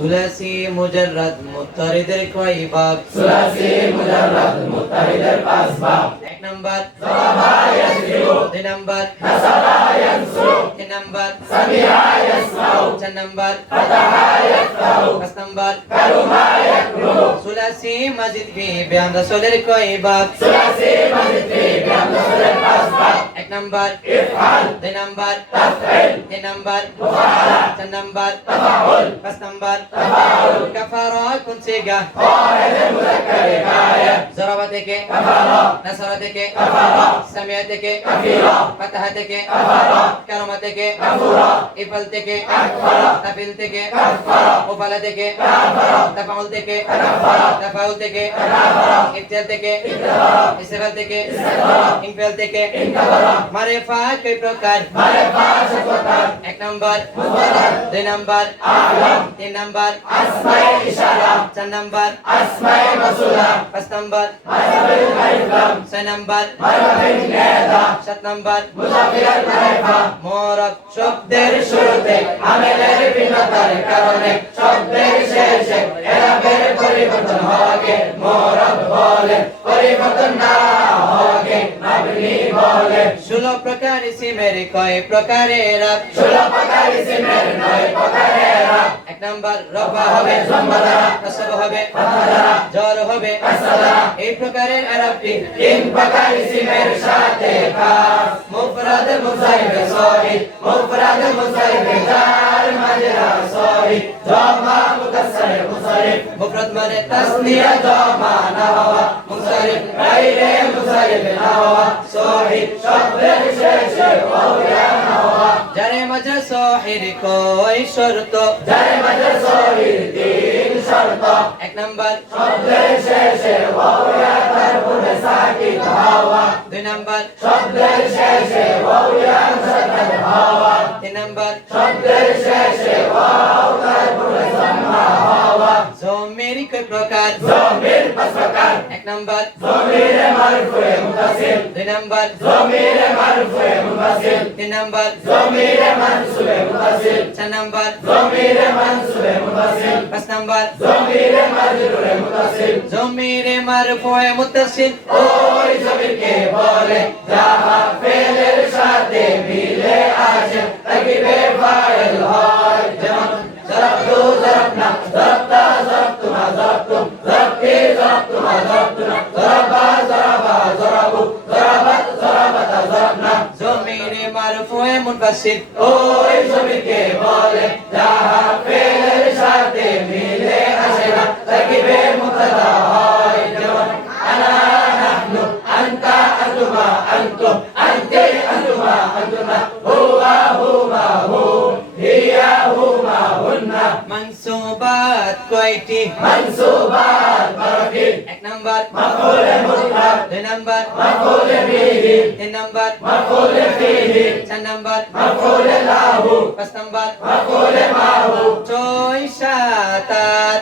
सुलसी मुजर्रद मुत्तरिदर कोई बाप? सुलसी मुजर्रद मुत्तरिदर पास बाप। एक नंबर। सलाबा यस्यु दो नंबर। नसबा यंसु तीन नंबर। समिया यस्माउ चार नंबर। फतहा यस्माउ पाँच नंबर। करुमा यक्लु सुलसी मस्जिद भी बयान रसूल कोई बाप? सुलसी मस्जिद भी बयान रसूल पास बाप। এক নাম্বার দুই নাম্বার তিন নাম্বার চার নাম্বার পাঁচ নাম্বার কাফারা কোন সিগা صلاتك نصرتك سمعتك فتحتك كرمتك إفلتك تفلتك وفلتك تفعلتك تفعلتك ابتلتك استفلتك انفلتك हमारे पास कई प्रकार हमारे पास प्रकार एक नंबर दो नंबर तीन नंबर अस्मय इशारा चार नंबर अस्मय मसूला पाँच नंबर ছয় নাম্বার মুজাফিরাল শব্দের শুরুতে আমেলের ভিন্নতার কারণে শব্দের শেষে এরাবের পরিবর্তন হওয়াকে মরব বলে পরিবর্তন না হওয়াকে মাবনি বলে ষোলো প্রকার ইসিমের কয় প্রকারের ষোলো প্রকার এক নাম্বার রফা হবে নসব হবে ফাথা হবে এই প্রকারের আরবটি তিন প্রকার ইসিমের সাথে খাস। মুফরাদ মুজাইব সহিদ মুফরাদ মুজাইব জার মাজরা সহিদ। জমা মুতাসসির মুসারিফ মুফরদ মানে তাসনিয়া জমা না মুসারিফ গাইরে মুসারিফ না হওয়া শব্দের শেষে ওয়া যারে মাজা সহির কয় শর্ত যারে মাজরা সহিদ তিন শর্ত। এক নাম্বার শব্দের শেষে ওয়া তার পরে সাকিত হওয়া। দুই নাম্বার শব্দের শেষে ওয়া সাকিত হওয়া। তিন নাম্বার শব্দের শেষে ওয়াও তারপরে জম্মা হওয়া। জমির কয় প্রকার? জমির পাঁচ প্রকার এক নাম্বার জমিরে মারফুয়ে মুতাসিল দুই নাম্বার। জমিরে মারফুয়ে মুতাসিল তিন নাম্বার। জমিরে মানসুবে মুতাসিল চার নাম্বার। জমিরে মানসুবে মুতাসিল পাঁচ নাম্বার। জমিরে মাজরুরে মুতাসিল জমিরে মারফুয়ে মুত্তাসিল ওই জমিকে বলে যাহা ফেলের সাথে মিলে আসে তাকে বেফাইল হয় যেমন জরাবতু জরাবনা জরাবতা জরাবতুমা জরাবতুম জরাবতি জরাবতুমা জরাবতুনা মারফুয়ে মুনফাসিল ওই জমিকে বলে যাহা পেলের সাথে মিলে মানসুবাত কয়টি? মানসুবাত বারোটি এক নাম্বার। মাকুলে মুতলাক দুই নাম্বার। মাকুলে বিহি তিন নাম্বার। মাকুলে ফিহি। চার নাম্বার। মাকুলে লাহু। পাঁচ নম্বর। মাকুলে মাহু। ছয় সাত আট।